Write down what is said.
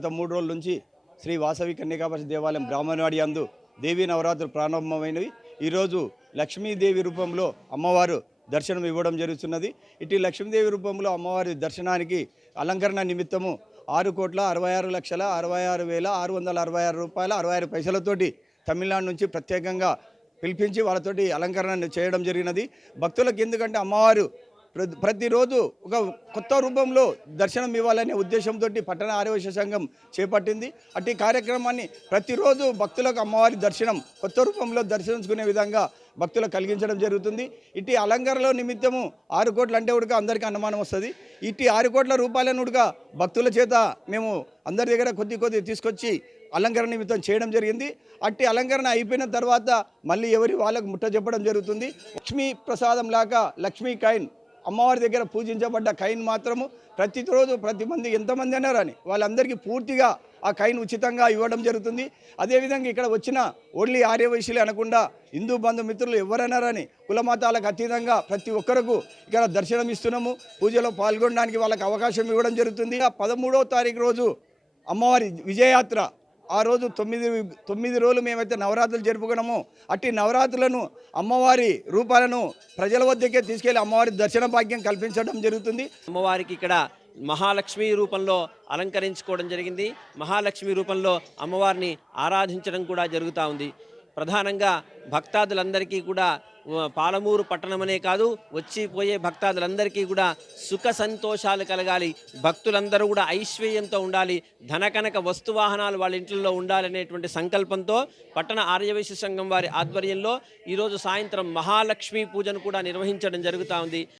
గత 3 రోజుల నుంచి శ్రీ వాసవి కన్యకాపతి దేవాలయం బ్రాహ్మణవాడి యందు దేవీ నవరాత్రులు ప్రారంభమైనవి. ఈరోజు లక్ష్మీదేవి రూపంలో అమ్మవారు దర్శనం ఇవ్వడం జరుగుతున్నది. ఇటు లక్ష్మీదేవి రూపంలో అమ్మవారి దర్శనానికి అలంకరణ నిమిత్తము 6,66,66,666 రూపాయల 66 పైసలతోటి తమిళనాడు నుంచి ప్రత్యేకంగా పిలిపించి వాళ్ళతోటి అలంకరణ చేయడం జరిగినది. భక్తులకు ఎందుకంటే అమ్మవారు ప్రతిరోజు ఒక కొత్త రూపంలో దర్శనం ఇవ్వాలనే ఉద్దేశంతో పట్టణ ఆర్యవైశ్య సంఘం చేపట్టింది. అట్టి కార్యక్రమాన్ని ప్రతిరోజు భక్తులకు అమ్మవారి దర్శనం కొత్త రూపంలో దర్శించుకునే విధంగా భక్తులకు కలిగించడం జరుగుతుంది. ఇటు అలంకరణలో నిమిత్తము 6 కోట్లు అంటే ఉడక అందరికీ అనుమానం వస్తుంది. ఇటు 6 కోట్ల రూపాయలను ఉడక భక్తుల చేత మేము అందరి దగ్గర కొద్ది తీసుకొచ్చి అలంకరణ నిమిత్తం చేయడం జరిగింది. అట్టి అలంకరణ అయిపోయిన తర్వాత మళ్ళీ ఎవరి వాళ్ళకు ముట్ట చెప్పడం జరుగుతుంది. లక్ష్మీ ప్రసాదం లాగా లక్ష్మీ కాయిన్ అమ్మవారి దగ్గర పూజించబడ్డ కైన్ మాత్రము ప్రతిరోజు ప్రతి మంది ఎంతమంది అన్నారని వాళ్ళందరికీ పూర్తిగా ఆ కైన్ ఉచితంగా ఇవ్వడం జరుగుతుంది. అదేవిధంగా ఇక్కడ వచ్చిన ఓన్లీ ఆర్యవైశ్యులే అనకుండా హిందూ బంధుమిత్రులు ఎవరన్నారని కులమతాలకు అతీతంగా ప్రతి ఒక్కరికి ఇక్కడ దర్శనం ఇస్తున్నాము. పూజలో పాల్గొనడానికి వాళ్ళకి అవకాశం ఇవ్వడం జరుగుతుంది. 13వ తారీఖు రోజు అమ్మవారి విజయయాత్ర. ఆ రోజు 9 రోజులు మేమైతే నవరాత్రులు జరుపుకున్నామో అట్టి నవరాత్రులను అమ్మవారి రూపాలను ప్రజల వద్దకే తీసుకెళ్లి అమ్మవారి దర్శన భాగ్యం కల్పించడం జరుగుతుంది. అమ్మవారికి ఇక్కడ మహాలక్ష్మి రూపంలో అలంకరించుకోవడం జరిగింది. మహాలక్ష్మి రూపంలో అమ్మవారిని ఆరాధించడం కూడా జరుగుతూ ఉంది. ప్రధానంగా భక్తాదులందరికీ కూడా పాలమూరు పట్టణమనే కాదు వచ్చిపోయే భక్తాదులందరికీ కూడా సుఖ సంతోషాలు కలగాలి, భక్తులందరూ కూడా ఐశ్వర్యంతో ఉండాలి, ధనకనక వస్తువాహనాలు వాళ్ళ ఇంట్లో ఉండాలనేటువంటి సంకల్పంతో పట్టణ ఆర్యవైశ్య సంఘం వారి ఆధ్వర్యంలో ఈరోజు సాయంత్రం మహాలక్ష్మి పూజను కూడా నిర్వహించడం జరుగుతూ ఉంది.